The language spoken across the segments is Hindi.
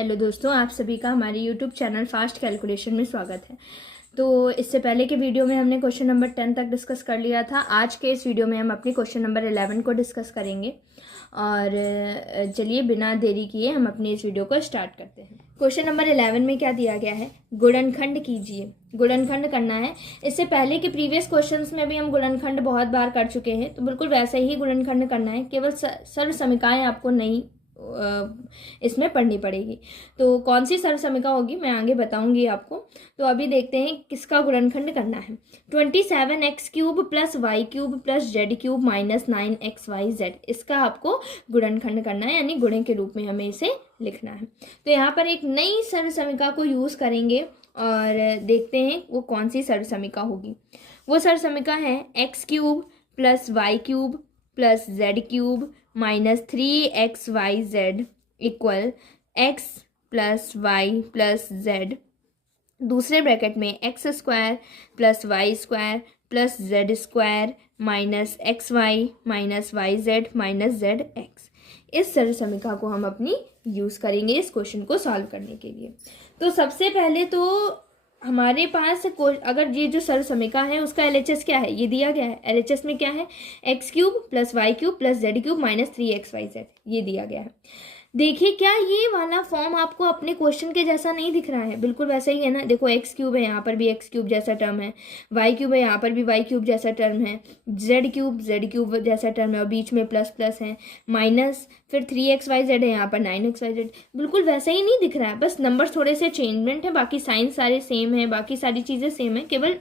हेलो दोस्तों, आप सभी का हमारे यूट्यूब चैनल फास्ट कैलकुलेशन में स्वागत है। तो इससे पहले के वीडियो में हमने क्वेश्चन नंबर 10 तक डिस्कस कर लिया था। आज के इस वीडियो में हम अपनी क्वेश्चन नंबर 11 को डिस्कस करेंगे। और चलिए बिना देरी किए हम अपने इस वीडियो को स्टार्ट करते हैं। क्वेश्चन नंबर 11 में क्या दिया गया है, गुणनखंड कीजिए। गुणनखंड करना है। इससे पहले के प्रीवियस क्वेश्चंस में भी हम गुणनखंड बहुत बार कर चुके हैं, तो बिल्कुल वैसे ही गुणनखंड करना है। केवल सर्व समीकाएं आपको नहीं इसमें पढ़नी पड़ेगी। तो कौन सी सर्व समीका होगी मैं आगे बताऊंगी आपको। तो अभी देखते हैं किसका गुणनखंड करना है। 27x³ plus y³ plus z³ minus 9xyz, इसका आपको गुणनखंड करना है, यानी गुणे के रूप में हमें इसे लिखना है। तो यहाँ पर एक नई सर्व समीका को यूज करेंगे और देखते हैं वो कौन सी सर्व समीका होगी। वो सर्व समीका है x³ plus y³ plus z³ minus 3xyz equal x plus y plus z, दूसरे ब्रैकेट में x² plus y² plus z² minus xy minus yz minus zx। इस सर्व समीका को हम अपनी यूज करेंगे इस क्वेश्चन को सॉल्व करने के लिए। तो सबसे पहले तो हमारे पास अगर ये जो सर्व समीका है उसका LHS क्या है, ये दिया गया है। LHS में क्या है, x³ plus y³ plus z³ minus 3xyz, ये दिया गया है। देखिए क्या ये वाला फॉर्म आपको अपने क्वेश्चन के जैसा नहीं दिख रहा है, बिल्कुल वैसा ही है ना। देखो x³ है, यहाँ पर भी x³ जैसा टर्म है, y³ है, यहाँ पर भी y³ जैसा टर्म है, z³ जैसा टर्म है और बीच में प्लस प्लस है, माइनस फिर 3xyz है, यहाँ पर 9xyz, बिल्कुल वैसा ही नहीं दिख रहा है। बस नंबर थोड़े से चेंजमेंट है, बाकी साइन सारे सेम है, बाकी सारी चीज़ें सेम है, केवल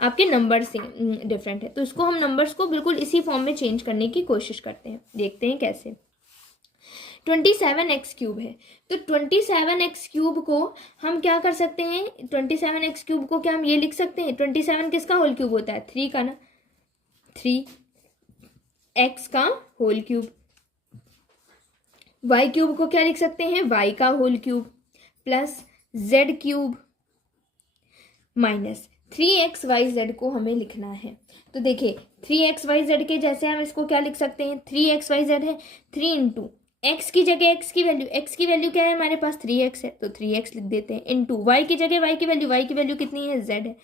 आपके नंबर से डिफरेंट है। तो इसको हम नंबर्स को बिल्कुल इसी फॉर्म में चेंज करने की कोशिश करते हैं, देखते हैं कैसे। 27x³ है, तो 27x³ को हम क्या कर सकते हैं, 27x³ को क्या हम ये लिख सकते हैं, 27 किसका होल क्यूब होता है, 3 का ना, 3x का होल क्यूब। y³ को क्या लिख सकते हैं, y का whole cube plus z³ minus 3xyz को हमें लिखना है। तो देखिए 3xyz के जैसे हम इसको क्या लिख सकते हैं, 3xyz है, 3 इंटू x की जगह x की वैल्यू क्या है हमारे पास, 3x है, तो 3x लिख देते हैं, इंटू y की जगह y की वैल्यू कितनी है, z है,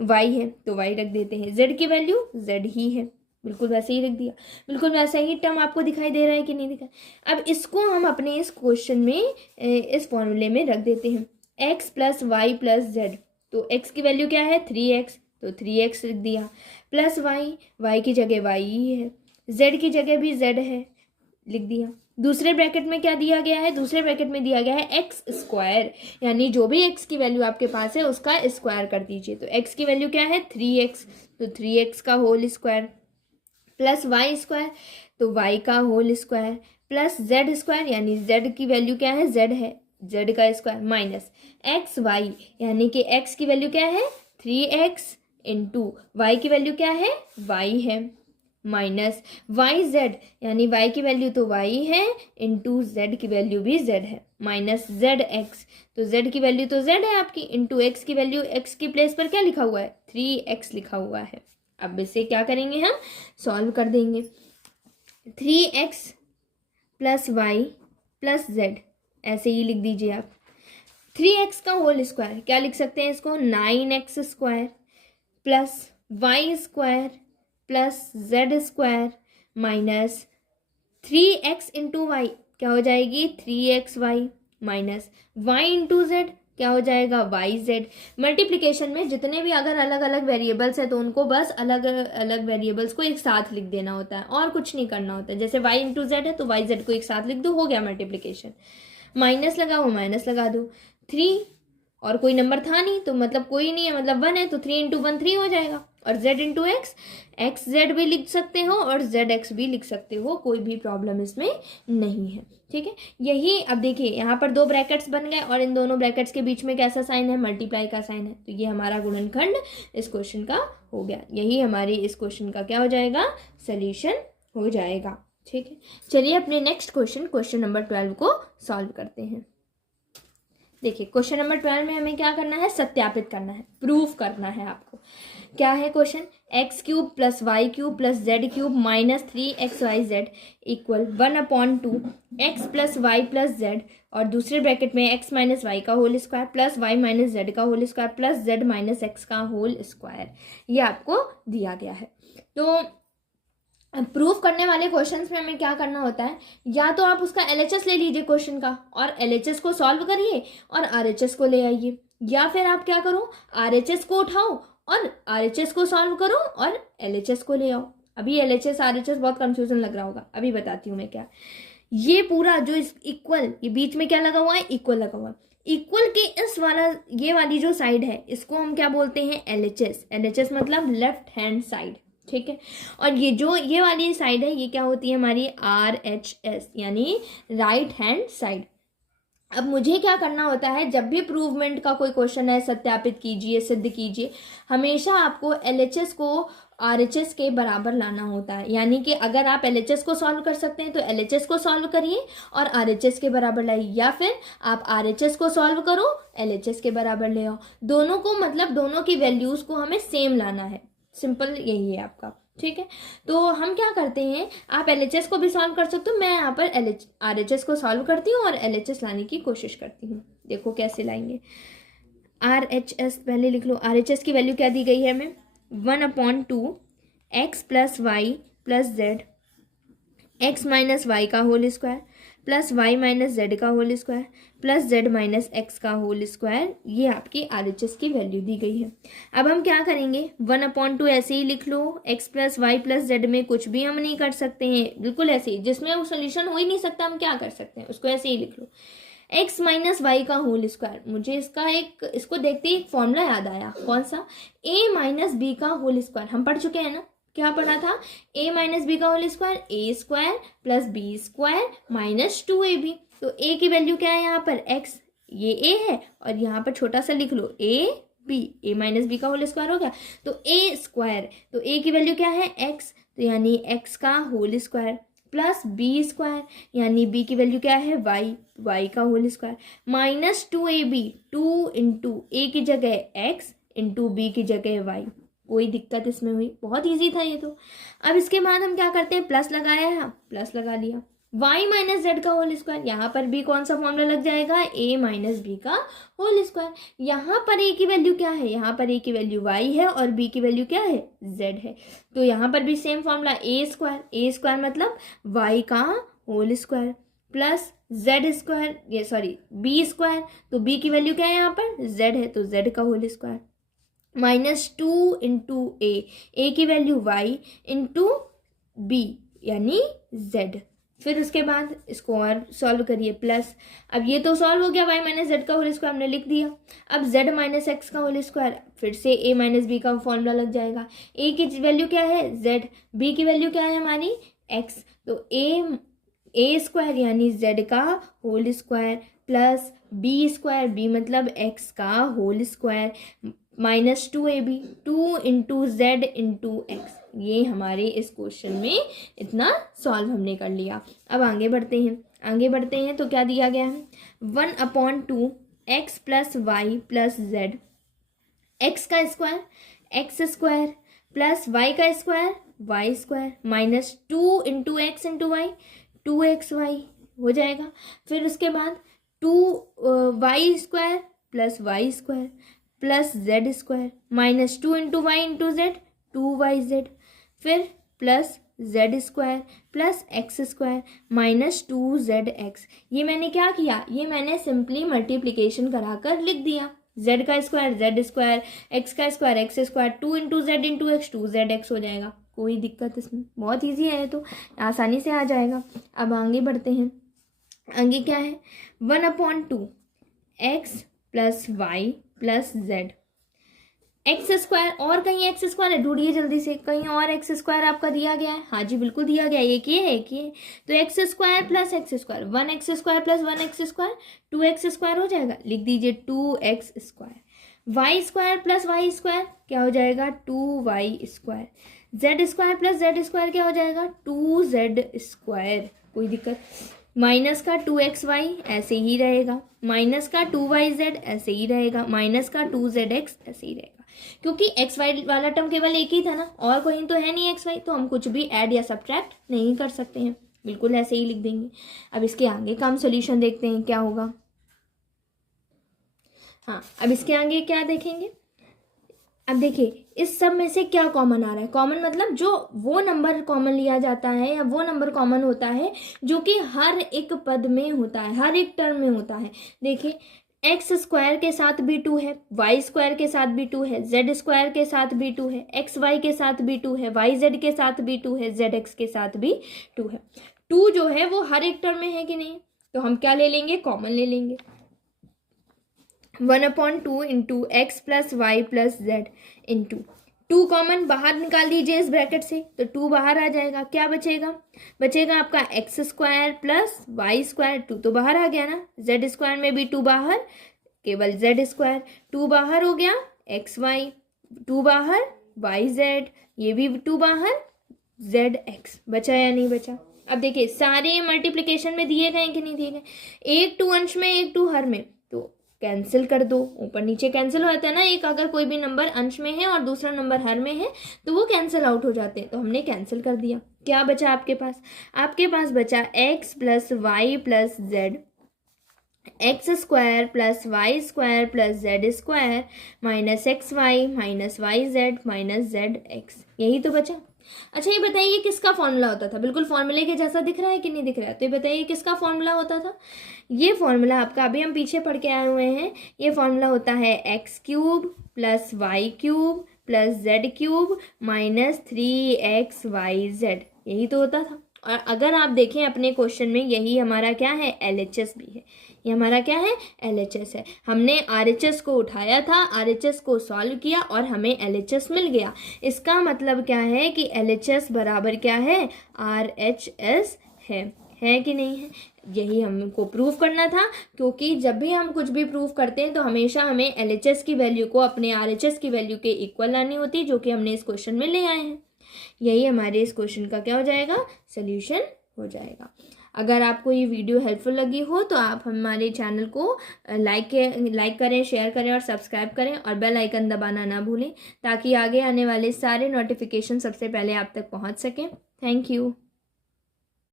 y है तो y रख देते हैं, z की वैल्यू z ही है, बिल्कुल वैसे ही रख दिया। बिल्कुल वैसा ही टर्म आपको दिखाई दे रहा है कि नहीं दिखा। अब इसको हम अपने इस क्वेश्चन में इस फॉर्मूले में रख देते हैं, x plus y plus z। तो x की वैल्यू क्या है, 3x, तो 3x लिख दिया, प्लस y की जगह y ही है, z की जगह भी z है, लिख दिया। दूसरे ब्रैकेट में क्या दिया गया है, दूसरे ब्रैकेट में दिया गया है x², यानी जो भी x की वैल्यू आपके पास है उसका स्क्वायर कर दीजिए। तो x की वैल्यू क्या है, 3x, तो 3x का होल स्क्वायर प्लस y², तो y का होल स्क्वायर प्लस z², यानी z की वैल्यू क्या है, z है, z का स्क्वायर माइनस xy, यानी कि x की वैल्यू क्या है, 3x इंटू y की वैल्यू क्या है, y है, माइनस yz, यानी y की वैल्यू तो y है, इंटू z की वैल्यू भी z है, माइनस zx, तो z की वैल्यू तो z है आपकी, इंटू x की वैल्यू, x की प्लेस पर क्या लिखा हुआ है, 3x लिखा हुआ है। अब इसे क्या करेंगे, हम सॉल्व कर देंगे। 3x plus y plus z, ऐसे ही लिख दीजिए आप। 3x का होल स्क्वायर क्या लिख सकते हैं इसको, 9x² plus y² plus z² minus 3x into y क्या हो जाएगी, 3xy minus y into z क्या हो जाएगा, yz। मल्टीप्लिकेशन में जितने भी अगर अलग अलग वेरिएबल्स है तो उनको बस अलग अलग वेरिएबल्स को एक साथ लिख देना होता है और कुछ नहीं करना होता है। जैसे y इंटू z है तो yz को एक साथ लिख दो, हो गया मल्टीप्लिकेशन। माइनस लगाओ, माइनस लगा दो, 3 और कोई नंबर था नहीं तो मतलब कोई नहीं है, मतलब 1 है, तो 3 इंटू 1 3 हो जाएगा, और z into x, x Z भी लिख सकते हो और जेड एक्स भी लिख सकते हो, कोई भी प्रॉब्लम इसमें नहीं है। ठीक है, यही अब देखिए यहाँ पर 2 ब्रैकेट्स बन गए और इन दोनों ब्रैकेट्स के बीच में कैसा साइन है, मल्टीप्लाई का साइन है, तो ये हमारा गुणनखंड इस क्वेश्चन का हो गया। यही हमारी इस क्वेश्चन का क्या हो जाएगा, सोल्यूशन हो जाएगा। ठीक है, चलिए अपने नेक्स्ट क्वेश्चन नंबर 12 को सॉल्व करते हैं। देखिए क्वेश्चन नंबर 12 में हमें क्या करना है, सत्यापित करना है, प्रूफ करना है आपको। क्या है question, x cube plus y cube plus z cube minus 3xyz equal 1/2 x plus y plus z और दूसरे ब्रैकेट में एक्स माइनस वाई का whole square plus y minus z का whole square plus z minus x का होल स्क्वायर, ये आपको दिया गया है। तो प्रूफ करने वाले क्वेश्चंस में हमें क्या करना होता है, या तो आप उसका एलएचएस ले लीजिए क्वेश्चन का और एलएचएस को सॉल्व करिए और आरएचएस को ले आइए, या फिर आप क्या करो, आरएचएस को उठाओ और आरएचएस को सॉल्व करो और एलएचएस को ले आओ। अभी एलएचएस आरएचएस बहुत कंफ्यूजन लग रहा होगा, अभी बताती हूँ मैं क्या। ये पूरा जो इस इक्वल, ये बीच में क्या लगा हुआ है, इक्वल लगा हुआ है। इक्वल के इस वाला, ये वाली जो साइड है इसको हम क्या बोलते हैं, एलएचएस। एलएचएस मतलब लेफ्ट हैंड साइड, ठीक है। और ये जो ये वाली साइड है ये क्या होती है हमारी, RHS यानी राइट हैंड साइड। अब मुझे क्या करना होता है, जब भी प्रूवमेंट का कोई क्वेश्चन है, सत्यापित कीजिए, सिद्ध कीजिए, हमेशा आपको एलएचएस को आरएचएस के बराबर लाना होता है। यानी कि अगर आप एलएचएस को सॉल्व कर सकते हैं तो एलएचएस को सॉल्व करिए और आरएचएस के बराबर लाइए, या फिर आप आरएचएस को सॉल्व करो, एलएचएस के बराबर ले आओ। दोनों को मतलब दोनों की वैल्यूज को हमें सेम लाना है, सिंपल यही है आपका, ठीक है। तो हम क्या करते हैं, आप एलएचएस को भी सॉल्व कर सकते हो, मैं यहाँ पर आरएचएस को सॉल्व करती हूँ और एलएचएस लाने की कोशिश करती हूँ। देखो कैसे लाएंगे, RHS पहले लिख लो। RHS की वैल्यू क्या दी गई है हमें, 1/2 x plus y plus z x minus y का whole square plus y minus z का whole square plus z minus x का होल स्क्वायर, ये आपकी आरएचएस की वैल्यू दी गई है। अब हम क्या करेंगे, 1/2 ऐसे ही लिख लो, x plus y plus z में कुछ भी हम नहीं कर सकते हैं, बिल्कुल ऐसे ही, जिसमें वो सोल्यूशन हो ही नहीं सकता हम क्या कर सकते हैं, उसको ऐसे ही लिख लो। एक्स माइनस वाई का होल स्क्वायर, मुझे इसको देखते ही एक फॉर्मूला याद आया, कौन सा, ए माइनस बी का होल स्क्वायर। हम पढ़ चुके हैं ना, क्या पढ़ा था, ए माइनस बी का whole square, a square plus b square minus 2ab। तो ए की वैल्यू क्या है यहाँ पर, एक्स, ये ए है और यहाँ पर छोटा सा लिख लो a b, a minus b का होल स्क्वायर हो गया। तो ए स्क्वायर, तो ए की वैल्यू क्या है, एक्स, तो यानी एक्स का whole square plus b square, यानी बी की वैल्यू क्या है, वाई, वाई का whole square minus 2ab, 2 into a की जगह एक्स इंटू बी की जगह वाई। कोई दिक्कत इसमें हुई, बहुत इजी था ये तो। अब इसके बाद हम क्या करते हैं, प्लस लगाया है, प्लस लगा लिया, y माइनस जेड का होल स्क्वायर, यहाँ पर भी कौन सा फॉर्मूला लग जाएगा, a माइनस बी का होल स्क्वायर। यहाँ पर a की वैल्यू क्या है, यहाँ पर a की वैल्यू y है और b की वैल्यू क्या है, z है। तो यहाँ पर भी सेम फॉर्मूला, a स्क्वायर मतलब y का whole square plus z square, ये सॉरी b स्क्वायर, तो b की वैल्यू क्या है यहाँ पर, z है, तो z का whole square minus 2 into a की वैल्यू y इंटू बी यानी z। फिर उसके बाद इसको और सॉल्व करिए, प्लस, अब ये तो सॉल्व हो गया, y माइनस जेड का होल स्क्वायर हमने लिख दिया। अब z माइनस एक्स का होल स्क्वायर, फिर से a माइनस बी का फॉर्मूला लग जाएगा। a की वैल्यू क्या है, z, b की वैल्यू क्या है हमारी, x, तो a स्क्वायर यानी z का whole square plus b square, b मतलब x का whole square minus 2ab, 2 into z into x. ये हमारे इस क्वेश्चन में इतना सॉल्व हमने कर लिया। अब आगे बढ़ते हैं तो क्या दिया गया है, 1/2 x plus y plus z, x का square x square plus y का square y square minus 2 into x into y, 2xy हो जाएगा। फिर उसके बाद 2y square plus y square plus z square minus 2 into y into z, 2yz, फिर plus z square plus x square minus 2zx। ये मैंने क्या किया, ये मैंने सिंपली मल्टीप्लिकेशन कराकर लिख दिया, z का स्क्वायर जेड स्क्वायर, एक्स का square x square, 2 into z into x, 2zx हो जाएगा। कोई दिक्कत इसमें, बहुत इजी है, तो आसानी से आ जाएगा। अब आगे बढ़ते हैं, आगे क्या है, 1/2 x plus y plus z, x square, और कहीं एक्स स्क्वायर है, ढूंढिए जल्दी से, कहीं और एक्स स्क्वायर आपका दिया गया है, हाँ जी बिल्कुल दिया गया है, एक ही है, एक ही है। तो x square plus x square, 1x square plus 1x square 2x square हो जाएगा, लिख दीजिए 2x square. Y square plus y square क्या हो जाएगा, 2y square. Z square plus z square क्या हो जाएगा, 2z स्क्वायर। कोई दिक्कत, माइनस का 2xy ऐसे ही रहेगा, माइनस का 2yz ऐसे ही रहेगा, माइनस का 2zx ऐसे ही रहेगा, क्योंकि एक्स वाई वाला टर्म केवल एक ही था ना, और कोई तो है नहीं एक्स वाई, तो हम कुछ भी ऐड या सब्ट्रैक्ट नहीं कर सकते हैं, बिल्कुल ऐसे ही लिख देंगे। अब इसके आगे का हम सोल्यूशन देखते हैं क्या होगा। हाँ, अब इसके आगे क्या देखेंगे। अब देखिए इस सब में से क्या कॉमन आ रहा है। कॉमन मतलब जो वो नंबर कॉमन लिया जाता है या वो नंबर कॉमन होता है जो कि हर एक पद में होता है, हर एक टर्म में होता है। देखिए एक्स स्क्वायर के साथ भी 2 है, वाई स्क्वायर के साथ भी 2 है, जेड स्क्वायर के साथ भी 2 है, एक्स वाई के साथ भी 2 है, वाई जेड के साथ भी 2 है, जेड एक्स के साथ भी 2 है। 2 जो है वो हर एक टर्म में है कि नहीं, तो हम क्या ले लेंगे, कॉमन ले लेंगे। 1/2 into x plus y plus z into 2 common बाहर निकाल दीजिए इस ब्रैकेट से, तो 2 बाहर आ जाएगा। क्या बचेगा, बचेगा आपका x square plus y square, 2 तो बाहर आ गया ना, जेड स्क्वायर में भी 2 बाहर, केवल जेड स्क्वायर, 2 बाहर हो गया, एक्स वाई 2 बाहर, वाई जेड ये भी 2 बाहर, जेड एक्स बचा या नहीं बचा। अब देखिए सारे मल्टीप्लिकेशन में दिए गए कि नहीं दिए गए, एक 2 अंश में एक 2 हर में, तो कैंसिल कर दो, ऊपर नीचे कैंसिल हो जाता है ना, एक अगर कोई भी नंबर अंश में है और दूसरा नंबर हर में है तो वो कैंसिल आउट हो जाते हैं, तो हमने कैंसिल कर दिया। क्या बचा आपके पास, आपके पास बचा x plus y plus z, x square plus y square plus z square minus x y minus y z minus z x, यही तो बचा। अच्छा ये बताइए किसका फॉर्मूला होता था, बिल्कुल फॉर्मूले के जैसा दिख रहा है कि नहीं दिख रहा है, तो ये बताइए किसका फॉर्मूला होता था। ये फॉर्मूला आपका अभी हम पीछे पढ़ के आए हुए हैं, ये फॉर्मूला होता है x cube plus y cube plus z cube minus 3x y z, यही तो होता था। और अगर आप देखें अपने क्वेश्चन में, यही हमारा क्या है, LHS भी है, ये हमारा क्या है, LHS है। हमने RHS को उठाया था, RHS को सॉल्व किया और हमें LHS मिल गया। इसका मतलब क्या है कि LHS बराबर क्या है, RHS है कि नहीं है, यही हमको प्रूव करना था। क्योंकि जब भी हम कुछ भी प्रूव करते हैं तो हमेशा हमें LHS की वैल्यू को अपने RHS की वैल्यू के इक्वल लानी होती है, जो कि हमने इस क्वेश्चन में ले आए हैं। यही हमारे इस क्वेश्चन का क्या हो जाएगा, सोल्यूशन हो जाएगा। अगर आपको ये वीडियो हेल्पफुल लगी हो तो आप हमारे चैनल को लाइक करें, शेयर करें और सब्सक्राइब करें, और बेल आइकन दबाना ना भूलें, ताकि आगे आने वाले सारे नोटिफिकेशन सबसे पहले आप तक पहुंच सकें। Thank you.